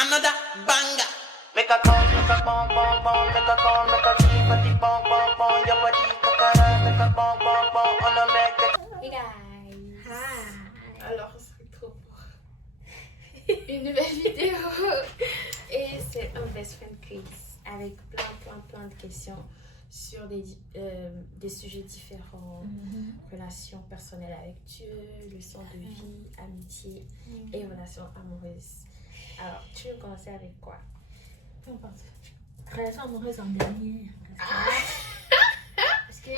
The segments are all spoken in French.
Another banger. Make a call, make a bong bong bong, make a call, make a keep body bong bong bong, your body kakara, make a bong bong bong, on a make it. Hey guys! Hi. Alors, on se retrouve pour une nouvelle vidéo et c'est un best friend quiz avec plein de questions sur des sujets différents, relations personnelles avec Dieu, leçons de vie, amitié et relations amoureuses. Alors, tu veux commencer avec quoi? Peu importe. Relation amoureuse en dernier. Parce que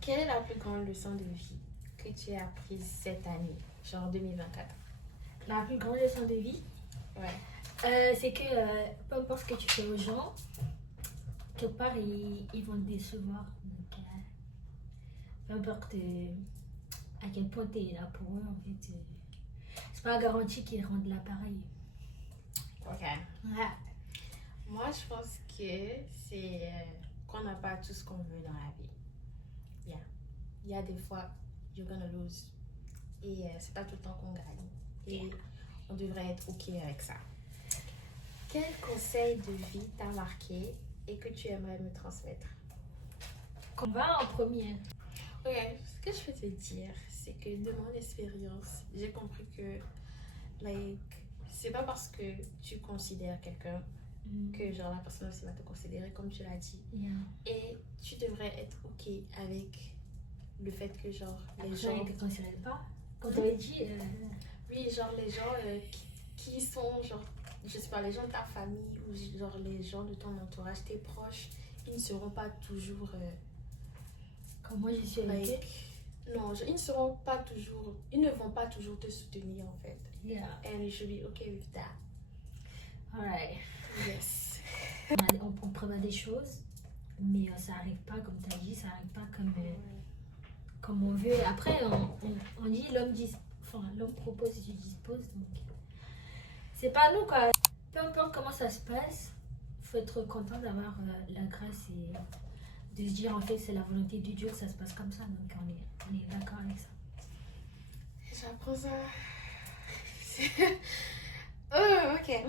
Quelle est la plus grande leçon de vie que tu as apprise cette année, genre 2024? la plus grande leçon de vie, Ouais. c'est que peu importe ce que tu fais aux gens, quelque part ils vont te décevoir. Donc, peu importe à quel point tu es là pour eux, en fait, c'est pas garanti qu'ils rendent l'appareil. Ok. Ouais. Moi, je pense que c'est qu'on n'a pas tout ce qu'on veut dans la vie. Il y a des fois, you're gonna lose. Et c'est pas tout le temps qu'on gagne. Et on devrait être OK avec ça. Quel conseil de vie t'a marqué et que tu aimerais me transmettre? On va en premier. Ok, ce que je peux te dire, c'est que de mon expérience, j'ai compris que c'est pas parce que tu considères quelqu'un que genre la personne aussi va te considérer comme tu l'as dit. Yeah. Et tu devrais être OK avec le fait que genre les Après, gens... ils te considèrent pas. Comme tu avais dit, Oui, genre les gens qui sont genre, je sais pas, les gens de ta famille ou genre les gens de ton entourage, tes proches, ils ne seront pas toujours... comme moi je suis avec eux. non, ils ne seront pas toujours... Ils ne vont pas toujours te soutenir en fait. Yeah. And you should be okay with that. Alright. Yes. On prévoit des choses, mais ça arrive pas comme tu as dit, ça arrive pas comme on veut. Après, on dit l'homme propose et Dieu dispose. Donc, c'est pas nous quoi. Peu importe comment ça se passe, faut être content d'avoir la grâce et de se dire en fait c'est la volonté de Dieu que ça se passe comme ça. Donc on est d'accord avec ça. J'apprends ça. Oh, ok.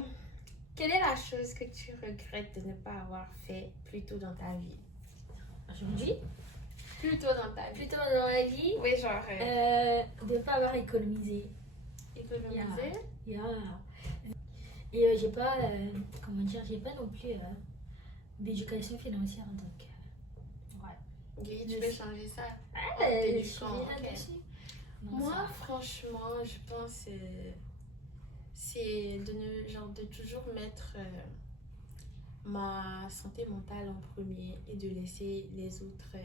Quelle est la chose que tu regrettes de ne pas avoir fait plus tôt dans ta vie? Aujourd'hui, Plus tôt dans ta vie. plutôt dans la vie, Oui, genre de ne pas avoir économisé. économiser. Yeah. Et j'ai pas, j'ai pas non plus d'éducation financière, donc ouais. Ok, tu veux changer ça? Je du suis camp, ok. là-dessus. Non, Moi, ça- franchement, je pense c'est de toujours mettre ma santé mentale en premier et de laisser les autres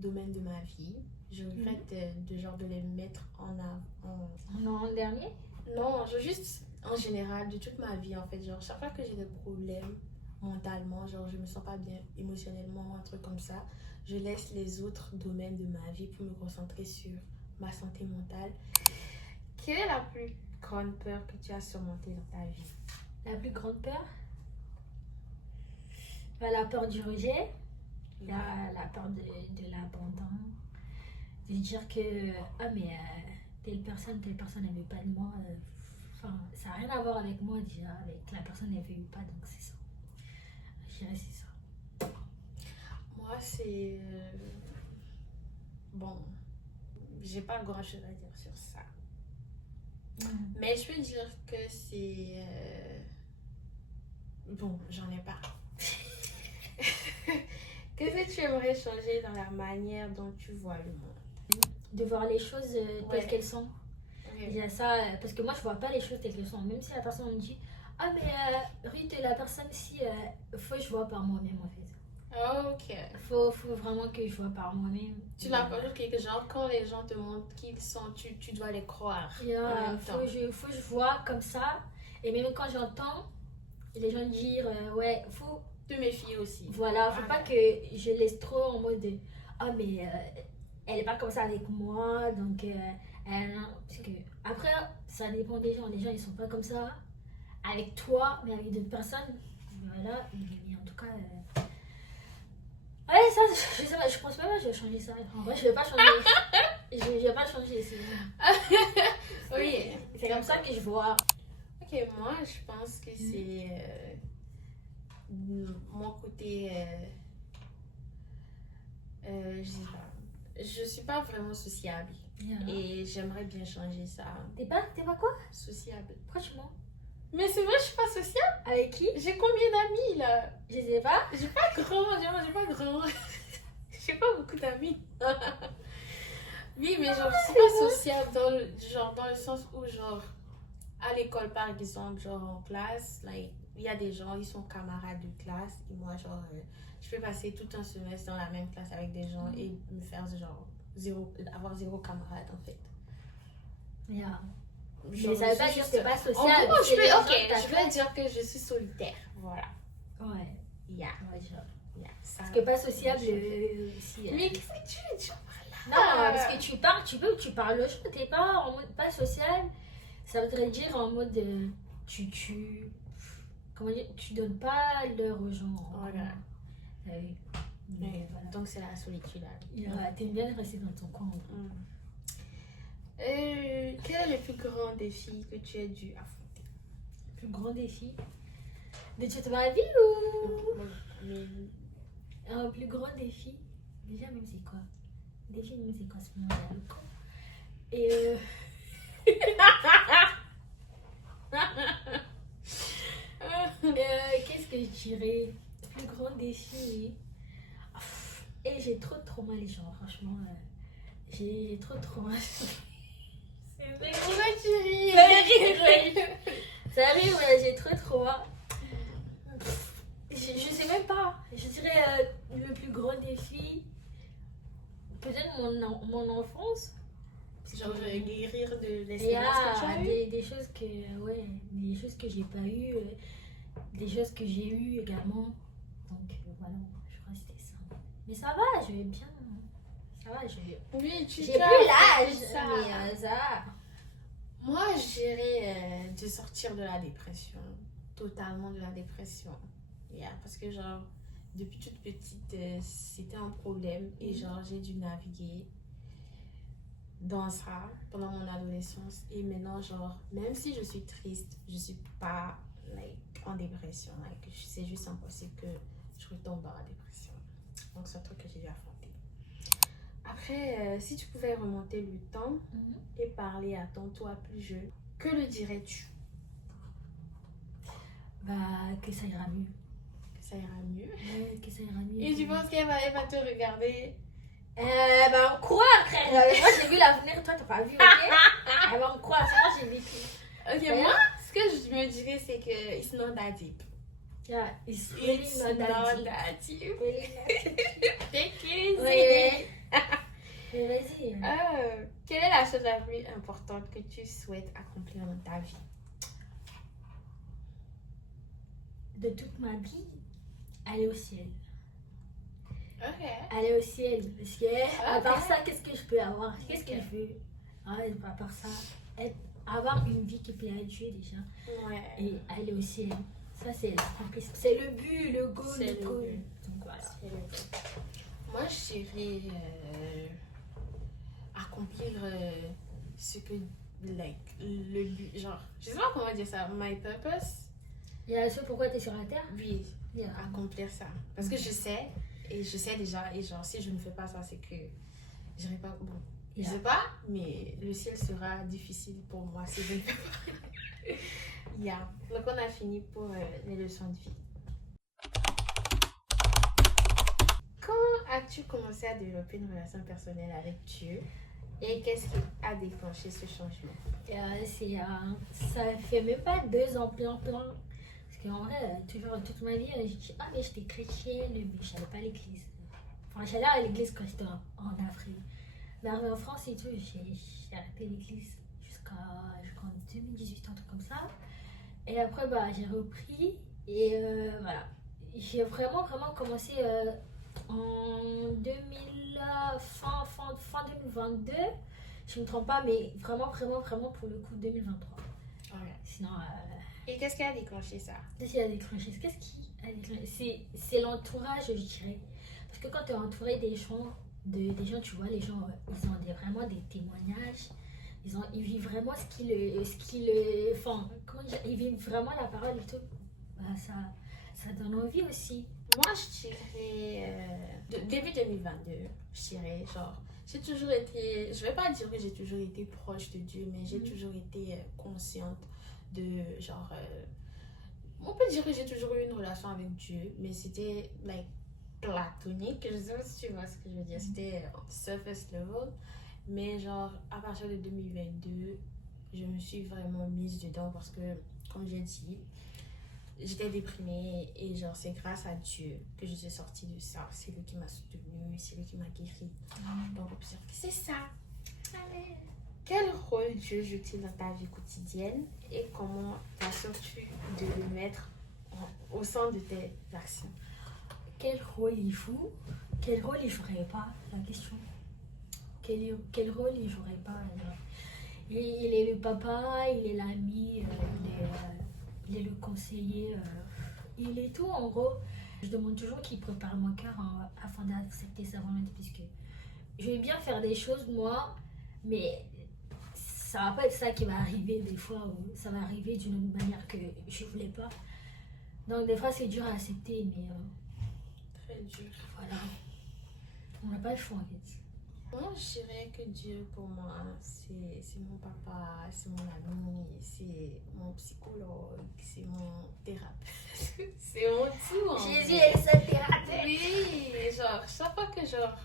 domaines de ma vie. Je regrette de les mettre en avant. Non, le dernier. Non, juste en général, de toute ma vie en fait. Genre, chaque fois que j'ai des problèmes mentalement, genre je me sens pas bien émotionnellement, un truc comme ça, je laisse les autres domaines de ma vie pour me concentrer sur ma santé mentale. Quelle est la plus grande peur que tu as surmontée dans ta vie? La plus grande peur, la peur du rejet, la peur de l'abandon, de dire que telle personne elle veut pas de moi. Enfin, ça n'a rien à voir avec moi déjà, avec la personne elle veut pas, donc c'est ça. Je dirais c'est ça. Moi, c'est... Bon, j'ai pas grand chose à dire sur ça. Mais je peux dire que c'est... Bon, j'en ai pas. Qu'est-ce que tu aimerais changer dans la manière dont tu vois le monde? De voir les choses Ouais. telles qu'elles sont. Ok. Il y a ça, parce que moi je vois pas les choses telles qu'elles sont. Même si la personne me dit ah mais Ruth, la personne si faut que je vois par moi-même en fait. Ok. Faut vraiment que je vois par moi-même. Tu n'as pas juste quelque genre, quand les gens te montrent qui ils sont, tu dois les croire. Yeah, en même temps. faut que je vois comme ça. Et même quand j'entends les gens dire ouais, faut Te méfier aussi. voilà, faut pas que je laisse trop en mode de, ah mais elle est pas comme ça avec moi, donc non. Parce que après ça dépend des gens. Les gens ils sont pas comme ça avec toi, mais avec d'autres personnes. Voilà, mais en tout cas. Ouais, ça, je sais pas, je pense pas que je vais changer ça. En vrai, je vais pas changer. je vais pas changer. Oui. C'est comme ça que je vois. Ok, Ok, moi, je pense que c'est mon côté. Je sais pas. Je suis pas vraiment sociable. Et j'aimerais bien changer ça. T'es pas quoi? Sociable. Franchement. Mais c'est vrai, je suis pas sociable. Avec qui? J'ai combien d'amis là? Je sais pas. J'ai pas grand. J'ai pas beaucoup d'amis. Oui, mais genre, je suis pas sociable dans le sens où, genre, à l'école par exemple, genre en classe, like, il y a des gens, ils sont camarades de classe, et moi, genre, je peux passer tout un semestre dans la même classe avec des gens et me faire, genre, avoir zéro camarade en fait. Yeah. Genre, Mais ça veut pas dire que t'es pas sociable. En gros, c'est les gens que je t'as vais dire que je suis solitaire. Voilà. Ouais. Yeah. Ouais, genre. Yeah. Ça, Parce que pas sociable aussi. Mais qu'est-ce que tu veux dire par là? Non, parce que tu parles le jeu, t'es pas en mode pas social. Ça voudrait dire en mode comment dire, tu donnes pas l'heure aux gens. Voilà. Ah oui. Mais, Voilà. donc c'est la solitude là. Yeah, t'aimes bien rester dans ton coin. Quel est le plus grand défi que tu as dû affronter? Le plus grand défi de toute ma vie ou un plus grand défi? Déjà, même c'est quoi? Défi, même c'est quoi ce moment là, le con. Et qu'est-ce que je dirais? Le plus grand défi. Et j'ai trop de trauma les gens, franchement. J'ai trop de trauma. Mais pourquoi tu ris? Ça arrive, ouais, j'ai trop de trauma. Je sais même pas. Je dirais le plus grand défi. Peut-être mon enfance. Genre guérir de l'espérance que tu as eu? Des choses des choses que j'ai pas eues, des choses que j'ai eues également. Donc voilà, je crois que c'était ça. Mais ça va, je vais bien. Ça va, Oui, j'ai plus l'âge, ça. mais ça. Moi, je dirais de sortir de la dépression. Totalement de la dépression. Yeah, parce que genre, depuis toute petite, c'était un problème. Et genre, j'ai dû naviguer dans ça pendant mon adolescence. Et maintenant, genre, même si je suis triste, je suis pas en dépression. C'est juste impossible que je retombe dans la dépression. Donc, c'est un truc que j'ai dû affronter. Après, si tu pouvais remonter le temps et parler à ton toi plus jeune, que le dirais-tu? Bah, que ça ira mieux. Que ça ira mieux. Ouais, que ça ira mieux. Et tu penses qu'elle va te regarder? Bah, on croit, frère. Moi, j'ai vu l'avenir, toi, t'as pas vu, ok? Elle va me croire, c'est moi, j'ai vécu. Ok, moi, ce que je me dirais, c'est que it's not that deep. Yeah, it's really not that deep. Really not that deep. Take it easy. Oui. Mais vas-y. Quelle est la chose la plus importante que tu souhaites accomplir dans ta vie? De toute ma vie, aller au ciel. Ok. Aller au ciel. Parce que, à part ça, qu'est-ce que je peux avoir? Qu'est-ce que je veux? À part ça, avoir une vie qui plaît à Dieu déjà. Ouais. Et aller au ciel. Ça, c'est l'accomplissement. C'est le but, le goal, C'est le le goal. but. Donc voilà. C'est le but. Moi, je dirais accomplir ce que, le but, genre, je sais pas comment dire ça, my purpose. Il y a ce pourquoi tu es sur la terre? Oui, Yeah. accomplir ça. Parce que je sais déjà, et genre, si je ne fais pas ça, c'est que j'irai pas, bon, je sais pas, mais le ciel sera difficile pour moi si je ne fais pas. Yeah. Donc, on a fini pour les leçons de vie. Quand as-tu commencé à développer une relation personnelle avec Dieu et qu'est-ce qui a déclenché ce changement? Ça fait même pas 2 ans plein. Parce qu'en vrai, toujours toute ma vie, j'ai dit mais j'étais chrétienne, mais je n'allais pas à l'église. Enfin, j'allais à l'église quand j'étais en Afrique. Mais arrivé en France et tout, j'ai arrêté l'église jusqu'en 2018, un truc comme ça. Et après, bah, j'ai repris et voilà. J'ai vraiment commencé en fin 2022. Je ne me trompe pas, mais vraiment pour le coup 2023. Okay. Sinon, et qu'est-ce qui a déclenché ça? Qu'est-ce qui a déclenché? C'est l'entourage, je dirais. Parce que quand tu es entouré des gens, tu vois, les gens, ils ont vraiment des témoignages Ils vivent vraiment enfin, comment dire, ils vivent vraiment la parole et tout. Bah, ça donne envie aussi. Moi, je dirais début 2022, je dirais, genre, j'ai toujours été, je vais pas dire que j'ai toujours été proche de Dieu, mais j'ai toujours été consciente de, genre, on peut dire que j'ai toujours eu une relation avec Dieu, mais c'était, like, platonique, je sais pas si tu vois ce que je veux dire, c'était surface level, mais genre, à partir de 2022, je me suis vraiment mise dedans parce que, comme j'ai dit, j'étais déprimée et genre c'est grâce à Dieu que je suis sortie de ça. C'est lui qui m'a soutenue, c'est lui qui m'a guérie. Donc on peut dire que c'est ça. Allez. Quel rôle Dieu joue-t-il dans ta vie quotidienne et comment t'assures-tu de le mettre au centre de tes actions? Quel rôle il joue? Quel rôle il jouerait pas? La question. Quel rôle il jouerait pas? Il est le papa, il est l'ami, il est le conseiller, il est tout en gros. Je demande toujours qu'il prépare mon cœur afin d'accepter sa volonté, puisque je vais bien faire des choses moi, mais ça va pas être ça qui va arriver des fois, ou ça va arriver d'une manière que je voulais pas. Donc des fois c'est dur à accepter, mais Très dur. voilà, on n'a pas le choix en fait. Moi, je dirais que Dieu, pour moi, c'est mon papa, c'est mon ami, c'est mon psychologue, c'est mon thérapeute, c'est mon tout. En Jésus fait. est le thérapeute. Oui, genre, chaque fois que genre,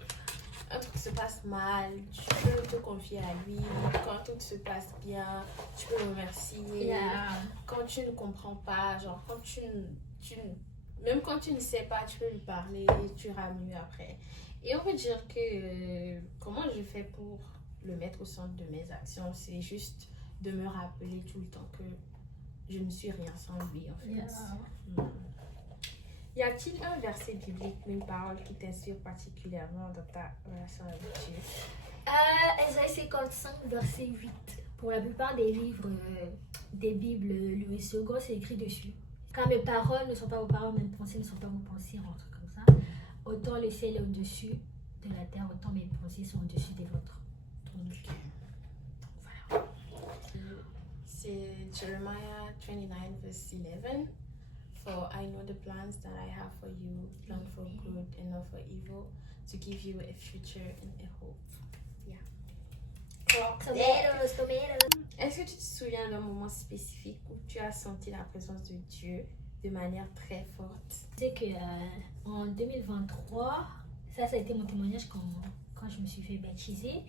un truc se passe mal, tu peux te confier à lui. Quand tout se passe bien, tu peux le remercier. Yeah. Quand tu ne comprends pas, genre, quand même quand tu ne sais pas, tu peux lui parler et tu iras mieux après. Et on peut dire que comment je fais pour le mettre au centre de mes actions, c'est juste de me rappeler tout le temps que je ne suis rien sans lui en fait. Yeah. Y a-t-il un verset biblique ou une parole qui t'inspire particulièrement dans ta relation avec Dieu? Ésaïe 55, verset 8. Pour la plupart des livres, des Bibles, Louis II, c'est écrit dessus. Quand mes paroles ne sont pas vos paroles, mes pensées ne sont pas vos pensées, un truc comme ça. Autant le ciel est au-dessus de la terre, autant mes pensées sont au-dessus des vôtres. Donc, voilà. C'est Jeremiah 29, verse 11. For I know the plans that I have for you, plans for good and not for evil, to give you a future and a hope. Tomatoes. Est-ce que tu te souviens d'un moment spécifique où tu as senti la présence de Dieu de manière très forte? Tu sais que en 2023, ça a été mon témoignage quand je me suis fait baptiser.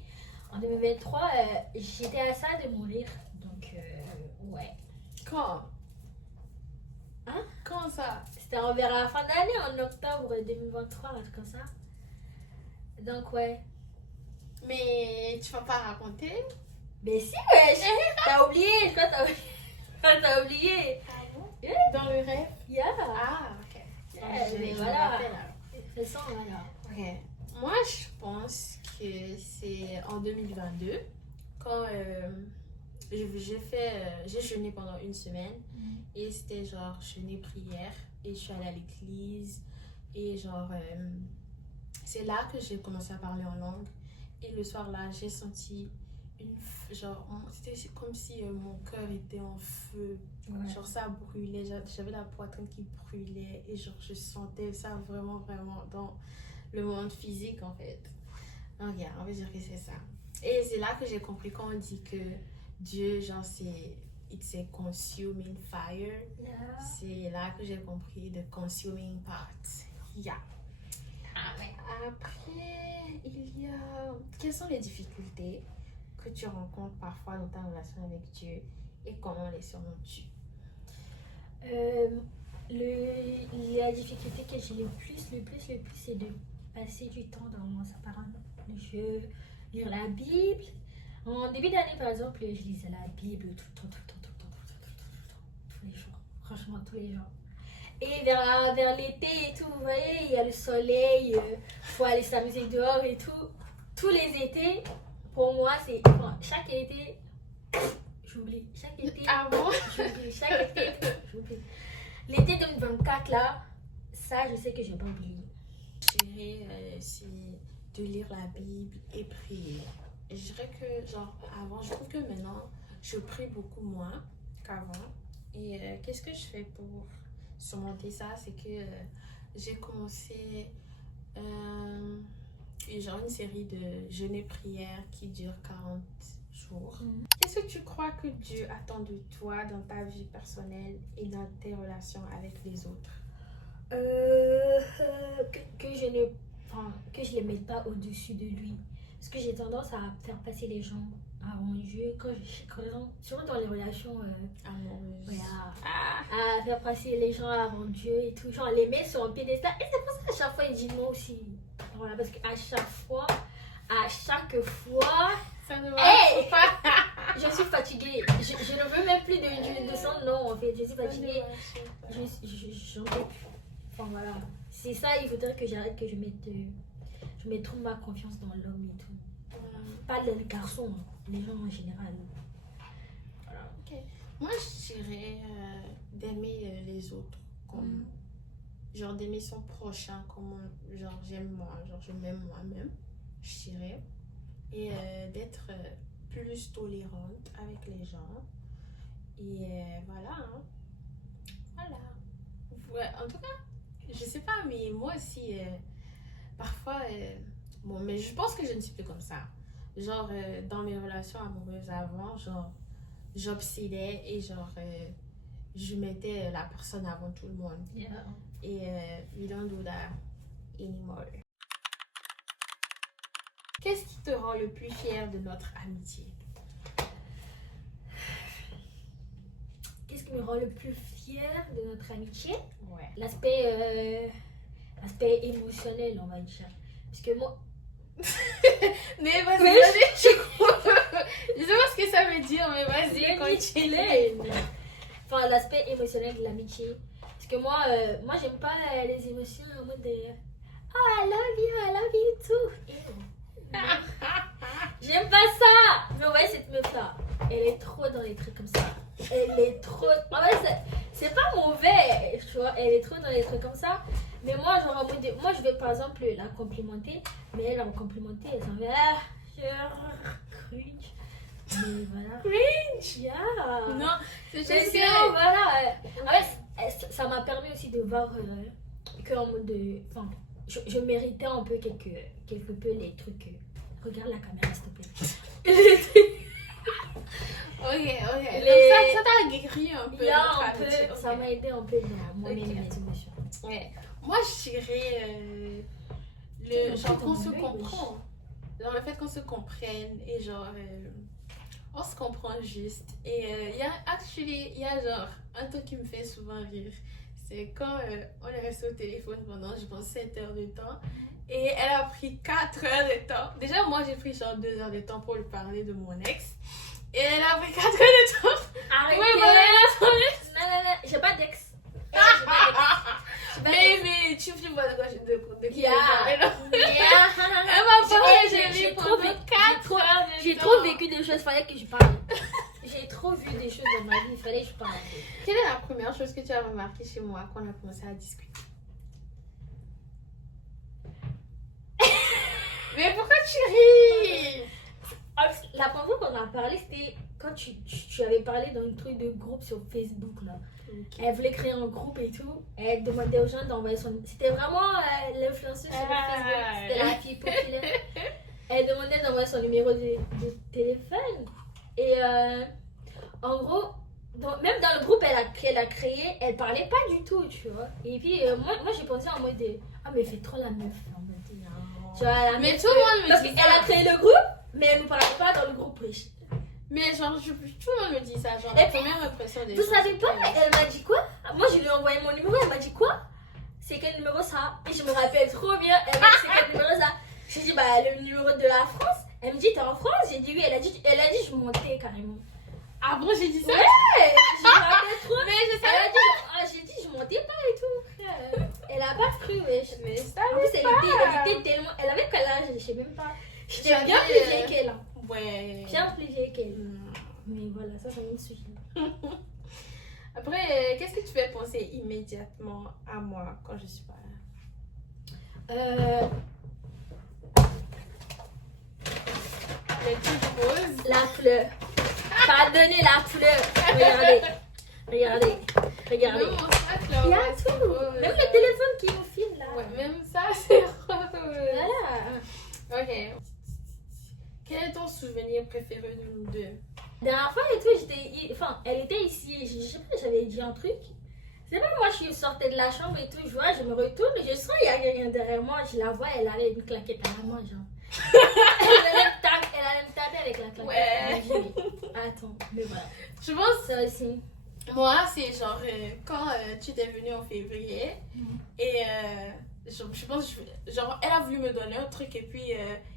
En 2023, j'étais à ça de mourir. Donc, ouais. Quand? Hein? Quand ça? C'était vers la fin d'année, en octobre 2023, un truc comme ça. Donc, ouais. Mais tu vas pas raconter? Mais si, wesh! T'as oublié! Quoi, t'as oublié? Ah bon? Yeah. Dans le rêve? Yeah! Ah, ok. Mais Je voilà. me rappelle, alors. De toute façon, voilà. Ok. Moi, je pense que c'est en 2022, quand j'ai jeûné pendant une semaine. Et c'était genre jeûner prière. Et je suis allée à l'église. Et genre, c'est là que j'ai commencé à parler en langue. Et le soir là, j'ai senti c'était comme si mon cœur était en feu. Ouais. Genre ça brûlait, j'avais la poitrine qui brûlait. Et genre je sentais ça vraiment, vraiment dans le monde physique en fait. Donc, yeah, on va dire que c'est ça. Et c'est là que j'ai compris quand on dit que Dieu, genre it's a consuming fire. Yeah. C'est là que j'ai compris the consuming part. Yeah. Après, il y a... Quelles sont les difficultés que tu rencontres parfois dans ta relation avec Dieu et comment les surmontes-tu? La difficulté que j'ai le plus, c'est de passer du temps dans sa parole. Je lire la Bible. En début d'année, par exemple, je lisais la Bible tout le temps, tous les jours. Franchement, tous les jours. Et vers l'été et tout, vous voyez, il y a le soleil, faut aller s'amuser dehors et tout. Tous les étés, pour moi, c'est... chaque été, j'oublie. Chaque été, j'oublie. Chaque été, j'oublie. L'été 2024, là, ça, je sais que je vais pas oublier. Je dirais, c'est de lire la Bible et prier. je dirais que, genre, avant, je trouve que maintenant, je prie beaucoup moins qu'avant. Et qu'est-ce que je fais pour surmonter ça? C'est que j'ai commencé genre une série de jeûnes et prières qui dure 40 jours. Qu'est-ce que tu crois que Dieu attend de toi dans ta vie personnelle et dans tes relations avec les autres? Que je ne, enfin, que je les mette pas au-dessus de lui. Parce que j'ai tendance à faire passer les gens avant Dieu, surtout dans les relations Amoureuse. ouais, à faire passer les gens avant Dieu et tout, genre les mettre sur un piédestal. Et c'est pour ça qu'à chaque fois, il dit non aussi. Voilà, parce qu'à chaque fois, Ça ne Hey! marche pas. je suis fatiguée. Je ne veux même plus de son nom en fait. Je suis fatiguée. J'en peux plus. Enfin voilà. C'est ça, il faudrait que j'arrête, que je mette trop ma confiance dans l'homme et tout. Pas les garçons, hein, les gens en général. Voilà. Ok. Moi, je dirais d'aimer les autres. Comme, genre d'aimer son prochain comme genre j'aime moi. Genre je m'aime moi-même, je dirais. Et d'être plus tolérante avec les gens. Et voilà. Hein. Voilà. Ouais, en tout cas, je sais pas, mais moi aussi, parfois, bon, mais je pense que je ne suis plus comme ça. Genre, dans mes relations amoureuses avant, genre, j'obsédais et genre, je mettais la personne avant tout le monde. Yeah. Et we don't do that anymore. Qu'est-ce qui te rend le plus fier de notre amitié? Qu'est-ce qui me rend le plus fière de notre amitié? Ouais. L'aspect émotionnel, on va dire. Parce que moi, Mais vas-y, Mais vas-y, je sais pas ce que ça veut dire, mais vas-y, continue. Enfin, l'aspect émotionnel de l'amitié. Parce que moi j'aime pas les émotions en mode de I love you too. J'aime pas ça. Mais ouais, cette meuf là, elle est trop dans les trucs comme ça. Elle est trop. En vrai, c'est pas mauvais, tu vois. Elle est trop dans les trucs comme ça. Mais moi, genre, en mode moi, je vais par exemple la complimenter. Mais elle va me complimenter. Elle s'en va. Cringe. Mais voilà. Cringe. Yeah. Non, c'est Mais juste sinon, que... voilà. En fait, ça m'a permis aussi de voir que en mode de. Enfin, je méritais un peu quelque peu les trucs. Regarde la caméra, s'il te plaît. Ok. Les- Donc ça t'a guéri un peu. Il y a notre un peu, amitié. ça m'a aidé un peu dans moi-même Ok. mes émotions. Ouais. Moi, je dirais le genre qu'on se comprend. Genre le fait qu'on se comprenne et genre on se comprend juste. Et il y a genre un truc qui me fait souvent rire. C'est quand on est resté au téléphone pendant, je pense, 7 heures de temps. Et elle a pris 4 heures de temps. Déjà, moi, j'ai pris genre 2 heures de temps pour lui parler de mon ex. Et elle a pris 4 heures de temps. Arrêtez! Ouais, voilà, elle a son ex. Non, j'ai pas d'ex. Mais tu vois de quoi de qui elle parlait, là. Elle m'a parlé de lui pendant 4 heures de temps. J'ai trop vécu des choses, fallait que je parle. J'ai trop vu des choses dans ma vie, il fallait que je parle. Quelle est la première chose que tu as remarqué chez moi quand on a commencé à discuter? Mais pourquoi tu ris? La première fois qu'on a parlé, c'était quand tu avais parlé dans un truc de groupe sur Facebook là. Okay. Elle voulait créer un groupe et tout. Elle demandait aux gens d'envoyer son. C'était vraiment l'influenceuse sur Facebook. C'était la fille populaire. Elle demandait d'envoyer son numéro de téléphone. Et en gros, même dans le groupe qu'elle a créé, elle parlait pas du tout, tu vois. Et puis moi j'ai pensé en mode de, ah mais elle fait trop la meuf. En mode de, tu vois, la Mais meuf, tout le monde me parce dit qu'elle ça. a créé le groupe, mais elle ne parlait pas dans le groupe riche. Mais genre, tout le monde me dit ça. Genre, Et la puis, première impression des Vous gens, savez c'est pas, que- elle m'a dit quoi? Moi je lui ai envoyé mon numéro, elle m'a dit quoi? C'est quel numéro ça? Et je me rappelle trop bien, elle m'a dit c'est quel numéro ça? J'ai dit bah le numéro de la France. Elle me dit t'es en France? J'ai dit oui, elle a dit je montais carrément. Ah bon, j'ai dit ça? Ouais, je me rappelle trop. Mais je Elle savais a dit j'ai dit je montais pas et tout. Elle a pas cru, wesh. Mais ça, En plus elle était tellement. Elle avait quel âge? Je sais même pas. J'étais bien plus vieille qu'elle. Hein. Ouais. Bien plus vieille qu'elle. Hmm. Mais voilà, ça me suffit. Après, qu'est-ce que tu fais penser immédiatement à moi quand je suis pas là? les trucs roses. La fleur. Pardonnez la fleur. Regardez. Même mon sac, là, Il y a ouais, c'est tout. rose. Même le téléphone qui nous file là. Ouais, même ça, c'est rose. Voilà. Ok. Quel est ton souvenir préféré de nous deux? La dernière fois et tout, elle était ici. Je sais pas, j'avais dit un truc. C'est pas moi, je sortais de la chambre et tout, je me retourne, je sens qu'il y a quelqu'un derrière moi, je la vois, elle avait une claquette à la main, genre. Elle allait me taper avec la claquette. Ouais. Je me dis, attends, mais voilà. Je pense, Ça aussi. moi, c'est genre quand tu étais venue en février et je pense, genre, elle a voulu me donner un truc et puis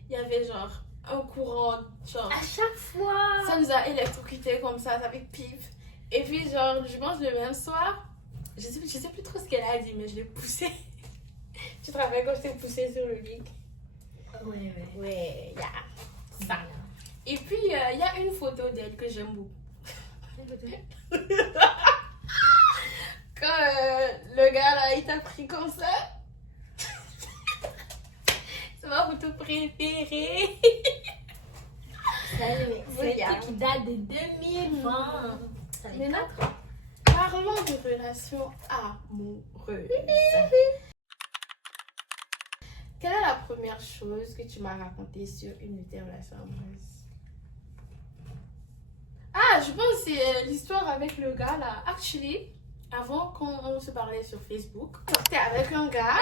il y avait genre un courant, genre, À chaque fois. ça nous a électrocuté comme ça avec pif. Et puis, genre, je pense le même soir, je sais plus trop ce qu'elle a dit, mais je l'ai poussée. Tu te rappelles quand je t'ai poussée sur le lit? Ouais. Ouais, ça. Et puis, il y a une photo d'elle que j'aime beaucoup. Quand le gars là, il t'a pris comme ça. C'est ma photo préférée. C'est un truc qui date de 2020. Ça fait Maintenant, 4 ans. parlons de relations amoureuses. Quelle est la première chose que tu m'as racontée sur une de tes relations amoureuses? Ah, je pense que c'est l'histoire avec le gars là. Actually, avant qu'on se parlait sur Facebook, tu sortais avec un gars.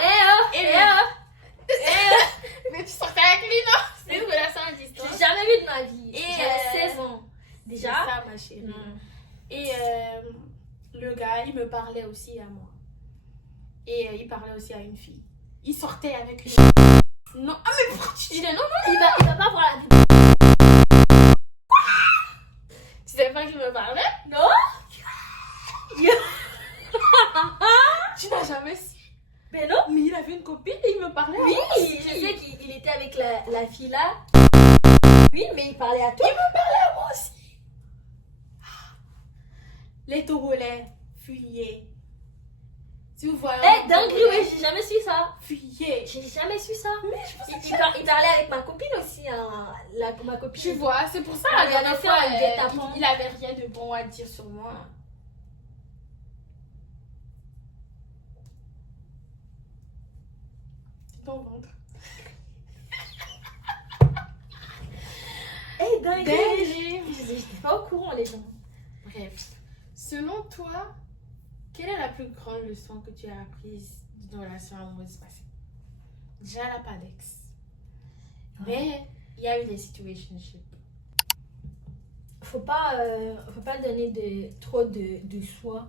Mais tu sortais avec lui, non? C'est une relation à distance. J'ai jamais vu de ma vie. Et, J'avais 16 ans. C'est Déjà. ça, ma chérie. Et le gars, il me parlait aussi à moi. Et il parlait aussi à une fille. Il sortait avec une... Non, ah mais pourquoi tu dis non? Il va pas voir la vidéo. Tu savais pas qu'il me parlait? Non? Tu n'as jamais su. Mais non. Mais il avait une copine et il me parlait à Oui, moi aussi. je sais qu'il était avec la fille là. Oui, mais il parlait à toi. Il me parlait à moi aussi. Les Togolais fuyaient. Si vous voyez... Eh, dinguerie, ouais, j'ai jamais su ça. Fuyaient. J'ai jamais su ça. Mais je pensais que Il parlait avec ma copine aussi, hein, ma copine. tu vois, c'est pour ça Ah, la il avait dernière fait fois, un guet-apens. il avait rien de bon à dire sur moi. C'est ton ventre. Eh, dinguerie. Dinguerie. J'étais pas au courant, les gens. Bref, selon toi, quelle est la plus grande leçon que tu as apprise d'une relation amoureuse passée? Déjà, elle n'a pas d'ex. Mais il y a eu des situationships. Faut pas donner trop de soi,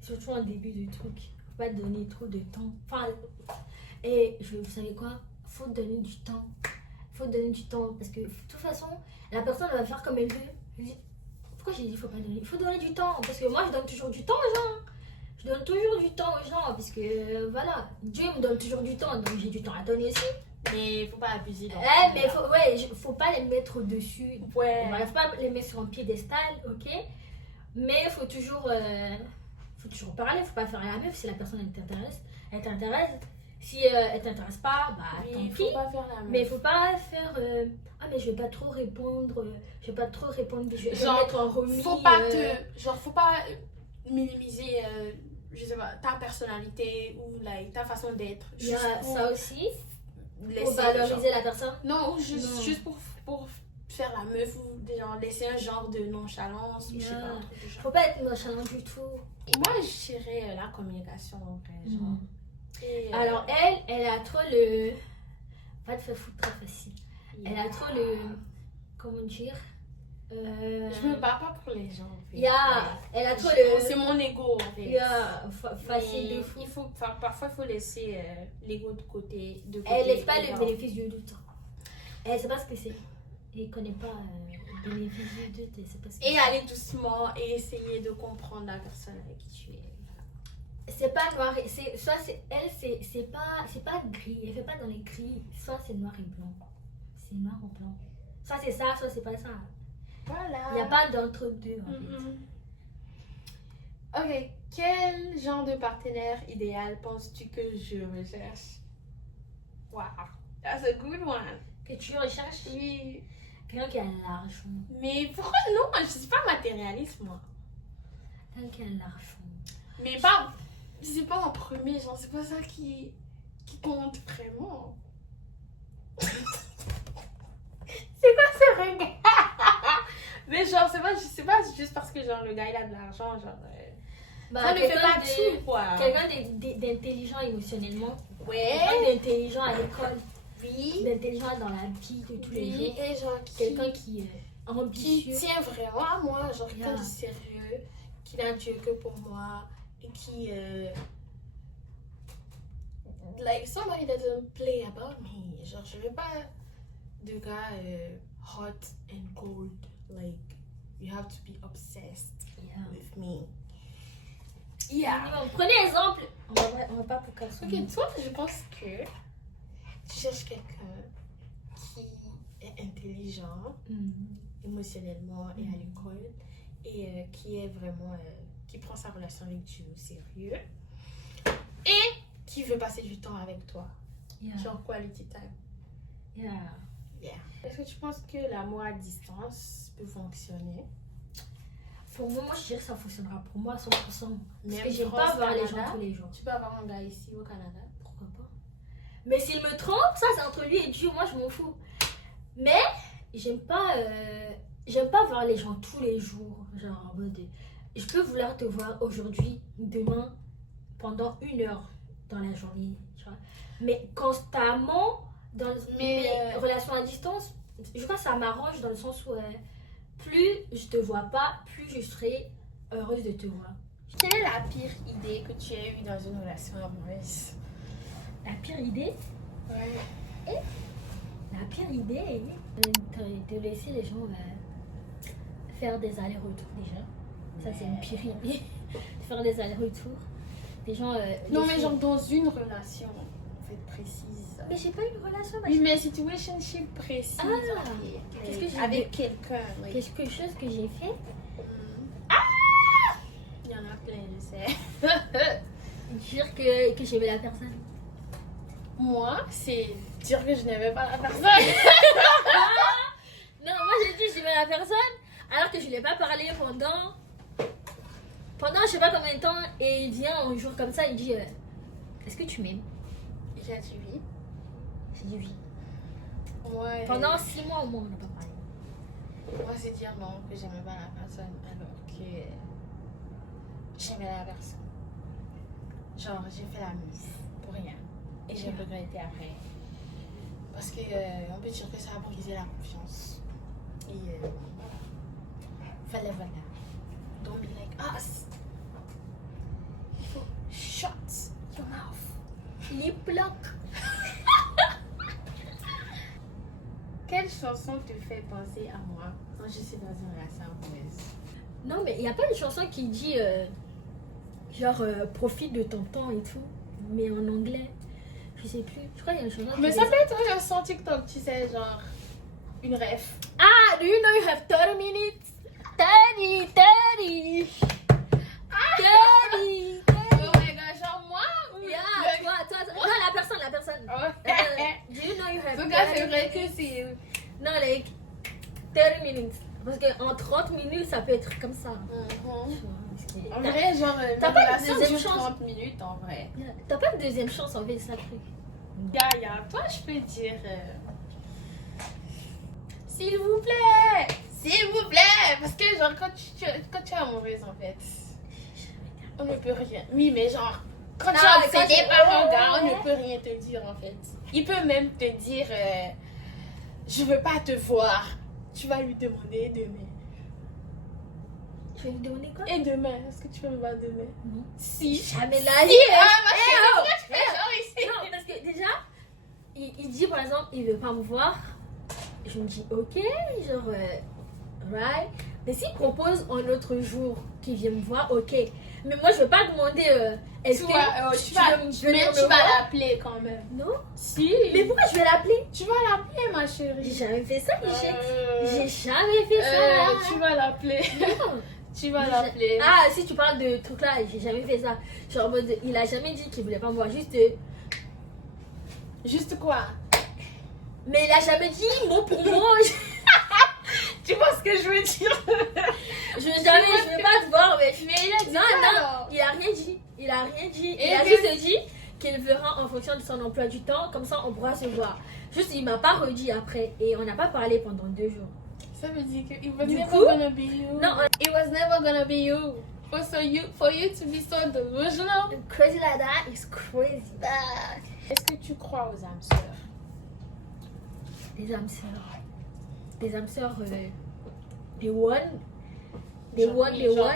surtout en début de truc. Faut pas donner trop de temps. Enfin, et vous savez quoi? Faut donner du temps. Faut donner du temps parce que de toute façon, la personne elle va faire comme elle veut. Pourquoi j'ai dit faut pas donner? Il faut donner du temps parce que moi je donne toujours du temps aux gens. Je donne toujours du temps aux gens parce que voilà, Dieu me donne toujours du temps donc j'ai du temps à donner aussi. Mais il faut pas abuser. Mais faut pas les mettre au-dessus. Ouais. Voilà, faut pas les mettre sur un piédestal, ok? Mais faut toujours parler, faut pas faire la meuf si la personne elle t'intéresse. Si elle t'intéresse pas, bah Oui, tant il pis. faut pas faire la même. Mais faut pas faire ah mais je vais pas trop répondre, je vais Genre, mettre en remis. faut pas faut pas minimiser je sais pas, ta personnalité ou like, ta façon d'être. Il y a ça aussi. Laisser, Faut valoriser genre, la personne. non, juste, Non. juste pour faire la meuf ou genre, laisser un genre de nonchalance ou je sais pas, un truc du genre. Faut pas être nonchalant du tout. Moi, je dirais la communication en vrai, genre. Mhm. Et, Alors elle a trop le... Pas de faire foutre très facile. Elle a trop le... Comment dire Je me bats pas pour les gens. En fait. Elle a trop C'est le... mon ego en fait. Facile Mais de fou. parfois, il faut laisser l'ego de côté. Elle laisse pas et le genre, bénéfice du doute. Elle sait pas ce que c'est. Elle connaît pas le bénéfice du doute. Elle sait pas ce que et aller doucement et essayer de comprendre la personne avec qui tu es. c'est pas noir et c'est pas gris, elle fait pas dans les gris, soit c'est noir et blanc, c'est noir ou blanc, soit c'est ça, soit c'est pas ça, Voilà. il n'y a pas d'entre deux en fait. Ok, quel genre de partenaire idéal penses-tu que je recherche? Wow, that's a good one. Que tu recherches, Oui. Quelqu'un qui a l'argent. Mais pourquoi non? Je suis pas matérialiste, moi. Quelqu'un qui a l'argent. Mais pas... C'est pas en premier, genre, c'est pas ça qui compte vraiment. C'est quoi ce regard? Mais genre, c'est pas juste parce que genre le gars il a de l'argent, genre... ça ne fait pas tout, quoi. Quelqu'un d'intelligent émotionnellement. Ouais. Quelqu'un d'intelligent à l'école. Oui. D'intelligent dans la vie de tous les Oui, jours. et genre Quelqu'un qui est qui ambitieux. tient vraiment à moi, genre quelqu'un Yeah. de sérieux, qui n'a Dieu que pour moi, et qui... like, somebody that doesn't play about me. Genre, je veux pas de gars hot and cold. Like, you have to be obsessed Yeah. with me. Minimum. Prenez exemple. On va pas pour qu'elle soit. Ok, toi, je pense que tu cherches quelqu'un qui est intelligent émotionnellement et à l'école et qui est vraiment qui prend sa relation avec Dieu au sérieux et qui veut passer du temps avec toi, Yeah. genre quality time. Yeah. Est-ce que tu penses que l'amour à distance peut fonctionner? Pour moi, je dirais que ça fonctionnera pour moi à 100%. Parce Même que j'aime France, pas voir les Canada? gens tous les jours. Tu peux avoir un gars ici au Canada? Pourquoi pas? Mais s'il me trompe, ça c'est entre lui et Dieu, moi je m'en fous. Mais j'aime pas voir les gens tous les jours. Genre en mode, je peux vouloir te voir aujourd'hui, demain, pendant 1 heure dans la journée. Tu vois? Mais constamment, dans Mais, mes relations à distance, je crois que ça m'arrange dans le sens où plus je te vois pas, plus je serai heureuse de te voir. Quelle est la pire idée que tu as eue dans une relation amoureuse? La pire idée, Ouais. La pire idée, de laisser les gens faire des allers-retours déjà. Ça, c'est une pire idée. De faire des allers-retours. Des gens. Non, mais laisser- genre dans une relation, en fait, précise. Mais j'ai pas une relation. Oui, mais situationship précise. Ah, ok. qu'est-ce que j'ai Avec quelqu'un. like, Quelque chose que j'ai fait, il y en a plein, je sais. dire que j'aimais la personne. Moi, c'est dire que je n'aimais pas la personne. Non, moi j'ai dit que j'aimais la personne alors que je l'ai pas parlé pendant je sais pas combien de temps. Et il vient un jour comme ça, il dit est-ce que tu m'aimes? J'ai dit oui. J'ai dit oui. Moi, Pendant 6 mois au moins, on n'a pas parlé. moi, c'est dire non, que j'aimais pas la personne alors que j'aimais la personne. Genre, j'ai fait la muse pour rien. Et j'ai regretté après. Parce que on peut dire que ça a brisé la confiance. Et voilà. Don't be like us. Il faut shut your mouth. Lip lock. Quelle chanson te fait penser à moi quand je suis dans une relation amoureuse? Non, mais il n'y a pas une chanson qui dit profite de ton temps et tout, mais en anglais. Je sais plus. Je crois qu'il y a une chanson Mais qui ça dit- peut être un son TikTok, tu sais, genre une ref. Ah, do you know you have 30 minutes? 30, 30. 30. Oh my god, genre moi ou Yeah, le- toi. Non, la personne. Oh. Do you know you have En tout cas, 30 c'est vrai minutes? que c'est. Non, like 30 minutes. Parce qu'en 30 minutes, ça peut être comme ça. Mhm. Tu vois, parce que- En vrai, genre, T'as ma pas de relation deuxième dure chance? 30 minutes en vrai. T'as pas de deuxième chance en fait, ça truc. Gaïa, toi, je peux dire. S'il vous plaît! S'il vous plaît! Parce que, genre, quand tu es amoureuse, en fait, on ne peut rien. Oui, mais genre, quand tu Non, es mais quand obsédée tu- par un gars, on ouais. ne peut rien te dire, en fait. Il peut même te dire je veux pas te voir. Tu vas lui demander demain. Tu vas lui demander quoi? Et demain, est-ce que tu peux me voir demain? Non. Si. Jamais la Si, vie. ma chérie, oh, pourquoi tu fais genre ici? Non, parce que déjà, il dit par exemple, il veut pas me voir. Je me dis, ok, genre, right. Mais s'il propose un autre jour qu'il vient me voir, ok. Mais moi, je veux pas demander, est-ce Tu que vas, tu vas venir mais me tu vas voir? l'appeler quand même. Non. Si. Mais pourquoi je vais l'appeler? Tu vas l'appeler, ma J'ai chérie. jamais fait ça, Michel. Euh, J'ai jamais fait ça. tu vas l'appeler. Non. Tu vas l'appeler. Ah, si tu parles de trucs là, j'ai jamais fait ça. Genre, en mode, il a jamais dit qu'il voulait pas me voir, juste. Juste quoi? Mais il a jamais dit mot pour mot. Tu vois ce que je veux dire? Je veux pas te voir, mais Mais il a dit non, ça, non, alors. il a rien dit. Il a rien dit. Et Il a que- juste dit qu'il verra en fonction de son emploi du temps, comme ça on pourra se voir. Juste, il m'a pas redit après et on n'a pas parlé pendant 2 jours. Ça veut dire que it was Du never coup, gonna be you. non, It was never gonna be you. For you to be so delusional. Crazy like that is crazy. Est-ce que tu crois aux âmes sœurs? Les âmes sœurs. Les âmes sœurs, des one. Des Genre, one, oui, des genre. one.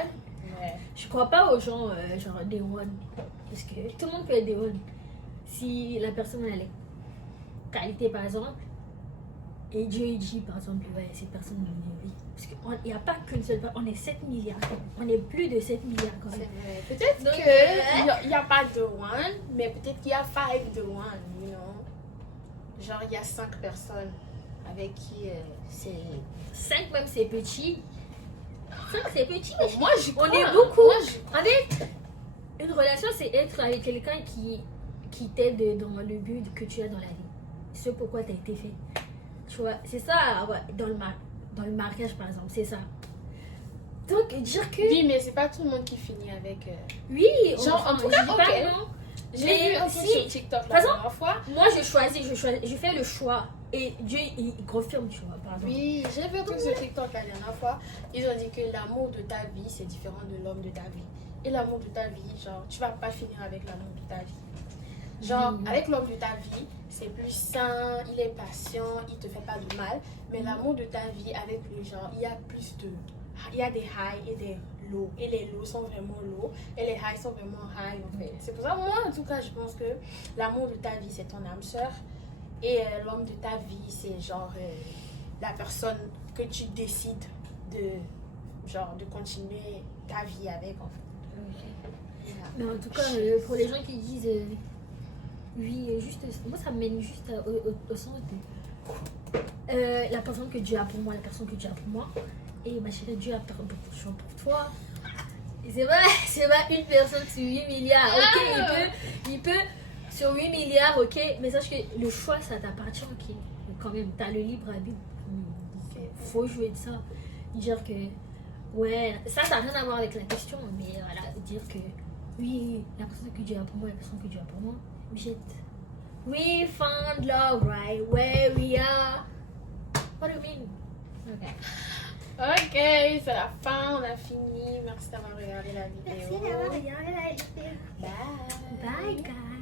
Ouais. Je crois pas aux gens, genre des one. Parce que tout le monde peut être des one. Si la personne a les qualités, par exemple, et Dieu il dit, par exemple, ouais, cette personne est vie. Parce qu'il n'y a pas qu'une seule personne, on est 7 milliards. On est plus de 7 milliards quand C'est même. vrai. Peut-être Donc, qu'il n'y a pas de one, mais peut-être qu'il y a 5 de one, you know? Genre, il y a 5 personnes avec qui c'est... 5 même c'est petit. 5 c'est petit, mais Moi, j'y crois. on est beaucoup. Moi, j'y crois. En fait, une relation c'est être avec quelqu'un qui t'aide dans le but que tu as dans la vie. Ce pourquoi tu as été fait. Tu vois, c'est ça ouais, dans le mariage par exemple, c'est ça. Donc dire que Oui, mais c'est pas tout le monde qui finit avec... oui, Genre, en tout je cas, dis ok. pas non. J'ai Mais vu un peu aussi, sur TikTok toute la façon, dernière fois. moi je fais le choix et Dieu il confirme, tu vois, par exemple. Oui, j'ai vu un truc sur TikTok la dernière fois. Ils ont dit que l'amour de ta vie, c'est différent de l'homme de ta vie. Et l'amour de ta vie, genre, tu vas pas finir avec l'amour de ta vie. Genre, Oui. avec l'homme de ta vie, c'est plus sain, il est patient, il te fait pas de mal. Mais l'amour de ta vie, avec lui, genre, il y a plus de... Il y a des highs et des lows. Et les lows sont vraiment lows. Et les highs sont vraiment high, en fait. C'est pour ça, moi, en tout cas, je pense que l'amour de ta vie, c'est ton âme sœur. Et l'homme de ta vie, c'est genre la personne que tu décides de continuer ta vie avec, en fait. Voilà. Mais en tout cas, pour les gens qui disent oui, juste, moi ça me mène juste au sens de la personne que Dieu a pour moi, la personne que Dieu a pour moi. Et ma chérie, Dieu a beaucoup de choses pour toi. Et c'est pas une personne sur 8 milliards. Ok, il peut sur 8 milliards, ok, mais sache que le choix ça t'appartient, ok. Mais quand même, t'as le libre arbitre. Donc, faut jouer de ça. Dire que, ouais, ça n'a rien à voir avec la question, mais voilà, dire que oui, la personne que Dieu a pour moi, la personne que Dieu a pour moi, we found love right where we are. What do you mean? Ok. Ok, c'est la fin, on a fini. Merci d'avoir regardé la vidéo. Merci d'avoir regardé la vidéo. Bye. Bye guys.